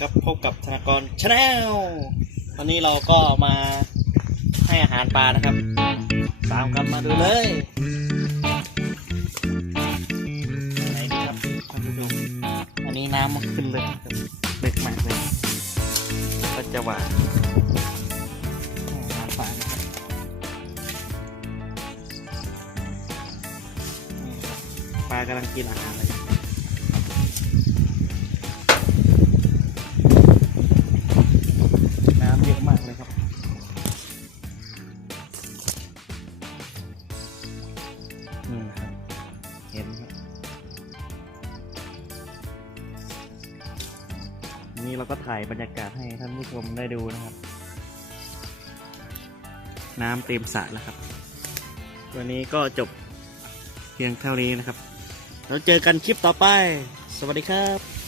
ครับพบกับธนากรชาแนลวันนี้เราก็มาให้อาหารปลานะครับ ตามกันมาดูเลยไหนครับท่านผู้ชมอันนี้น้ำมันขึ้นเลยครับเล็กมากเลยก็จะหวานอาหารปลานะครับปลากำลังกินอาหารเลย นี่นะครับ เห็นไหมนี่เราก็ถ่ายบรรยากาศให้ท่านผู้ชมได้ดูนะครับ น้ำเต็มสระแล้วครับ วันนี้ก็จบเพียงเท่านี้นะครับแล้วเจอกันคลิปต่อไป สวัสดีครับ